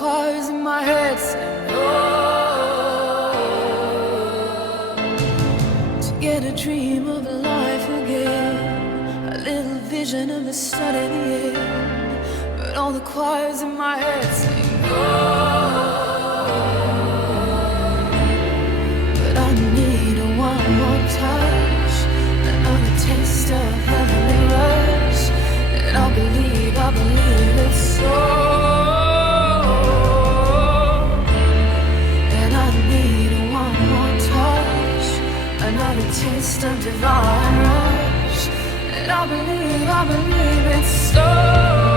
choirs in my head sing oh, to get a dream of life again, a little vision of the sun in the air. But all the choirs in my head sing oh, but I need a one more touch, another taste of heavenly rush, and I believe it's so. Another taste of divine rush, and I believe it's so.